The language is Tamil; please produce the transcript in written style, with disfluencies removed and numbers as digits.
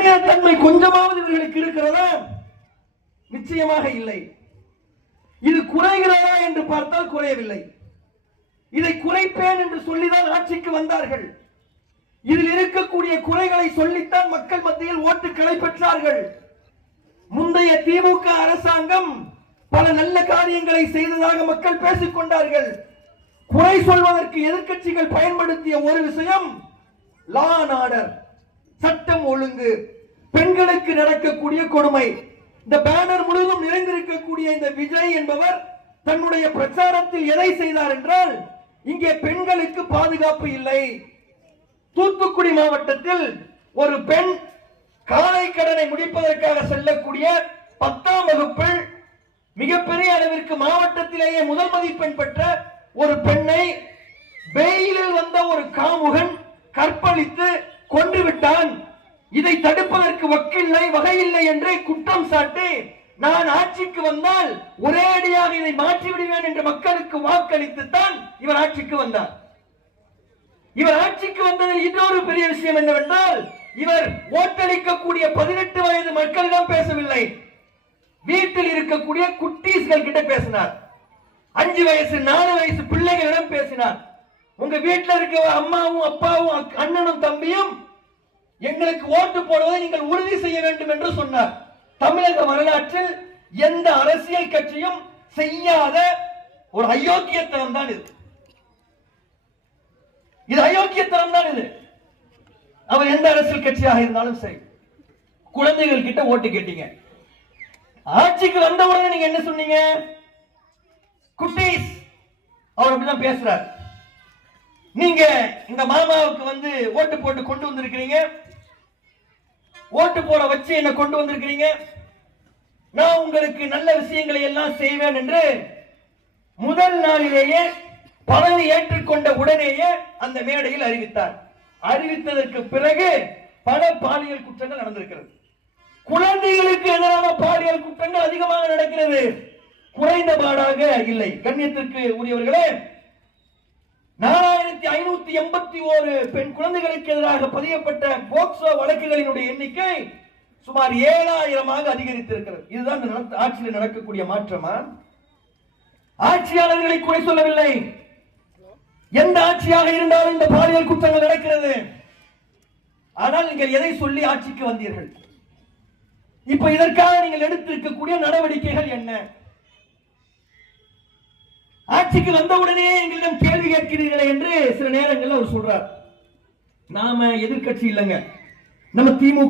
மனிதத்தன்மை கொஞ்சமாவது இவர்களுக்கு இருக்கிறதா? நிச்சயமாக இல்லை. இது குறைகிறதா என்று பார்த்தால் குறையவில்லை. இதை குறைப்பேன் என்று சொல்லிதான் ஆட்சிக்கு வந்தார்கள். இதில் இருக்கக்கூடிய குறைகளை சொல்லித்தான் மக்கள் மத்தியில் ஓட்டுக்களை பெற்றார்கள். முந்தைய திமுக அரசாங்கம் பல நல்ல காரியங்களை செய்ததாக மக்கள் பேசிக் கொண்டார்கள். குறை சொல்வதற்கு எதிர்க்கட்சிகள் பயன்படுத்திய ஒரு விஷயம் லா அண்ட் ஆர்டர், சட்டம் ஒழுங்கு, பெண்களுக்கு நடக்கக்கூடிய கொடுமை. இந்த பேனர் முழுவதும் நிறைந்திருக்கக்கூடிய இந்த விஜய் என்பவர் தன்னுடைய பிரச்சாரத்தில் எதை செய்தார் என்றால், இங்கே பெண்களுக்கு பாதுகாப்பு இல்லை. தூத்துக்குடி மாவட்டத்தில் ஒரு பெண் காலை கடனை முடிப்பதற்காக செல்லக்கூடிய 10ஆம் வகுப்பில் மிகப்பெரிய அளவிற்கு மாவட்டத்திலேயே முதல் மதிப்பெண் பெற்ற ஒரு பெண்ணை வெயிலில் வந்த ஒரு காமுகன் கற்பழித்து கொன்று விட்டான். இதை தடுப்பதற்கு வக்கில்லை வகையில்லை என்று குற்றம் சாட்டி, நான் ஆட்சிக்கு வந்தால் ஒரே அடியாக இதை மாற்றிவிடுவேன் என்று மக்களுக்கு வாக்களித்து தான் இவர் ஆட்சிக்கு வந்தார். இவர் ஆட்சிக்கு வந்ததில் இன்னொரு பெரிய விஷயம் என்னவென்றால், இவர் ஓட்டளிக்கக்கூடிய 18 வயது மக்களிடம் பேசவில்லை, வீட்டில் இருக்கக்கூடிய குட்டீஸ்கள் கிட்ட பேசினார். 5 வயசு 4 வயசு பிள்ளைகளிடம் பேசினார். உங்க வீட்டில் இருக்க அம்மாவும் அப்பாவும் அண்ணனும் தம்பியும் எங்களுக்கு ஓட்டு போடுவதை நீங்கள் உறுதி செய்ய வேண்டும் என்று சொன்னார். தமிழக வரலாற்றில் எந்த அரசியல் கட்சியும் செய்யாத ஒரு அயோக்கியத்தனம் தான் இது. இது அயோக்கியத்தனம் தான் இது. அவர் எந்த அரசியல் கட்சியாக இருந்தாலும் சரி, குழந்தைகள் கிட்ட ஓட்டு கேட்டீங்க. ஆட்சிக்கு வந்தவுடனே நீங்க என்ன சொன்னீங்க? குட்டீஸ், அவர் அப்படிதான் பேசுறார். நீங்க இந்த மாமாவுக்கு வந்து ஓட்டு போட்டு கொண்டு வந்திருக்கிறீங்க, ஓட்டு போட வச்சு என்ன கொண்டு வந்திருக்கிறீங்க, நான் உங்களுக்கு நல்ல விஷயங்களை எல்லாம் செய்வேன் என்று முதல் நாளிலேயே பதவி ஏற்றுக்கொண்ட உடனேயே அந்த மேடையில் அறிவித்தார். அறிவித்ததற்கு பிறகு பல பாலியல் குற்றங்கள் நடந்திருக்கிறது. குழந்தைகளுக்கு எதிரான பாலியல் குற்றங்கள் அதிகமாக நடக்கிறது, குறைந்தபாடாக இல்லை. கண்ணியத்திற்கு உரியவர்களே, 4581 பெண் குழந்தைகளுக்கு எதிராக பதியப்பட்ட போக்சோ வழக்குகளினுடைய எண்ணிக்கை சுமார் 7000ஆக அதிகரித்திருக்கிறது. இதுதான் இந்த ஆட்சியில் நடக்கக்கூடிய மாற்றமா? ஆட்சியாளர்களை குறை சொல்லவில்லை. எந்த ஆட்சியாக இருந்தாலும் இந்த பாலியல் குற்றங்கள் நடக்கிறது. ஆனால் நீங்கள் எதை சொல்லி ஆட்சிக்கு வந்தீர்கள்? இப்ப இதற்காக நீங்கள் எடுத்திருக்கக்கூடிய நடவடிக்கைகள் என்ன? ஆட்சிக்கு வந்தவுடனே எங்களிடம் கேள்வி கேட்கிறீர்களே என்று சில நேரங்களில் அவர் சொல்றார். நாம எதிர்கட்சி இல்லைங்க, நம்ம திமுக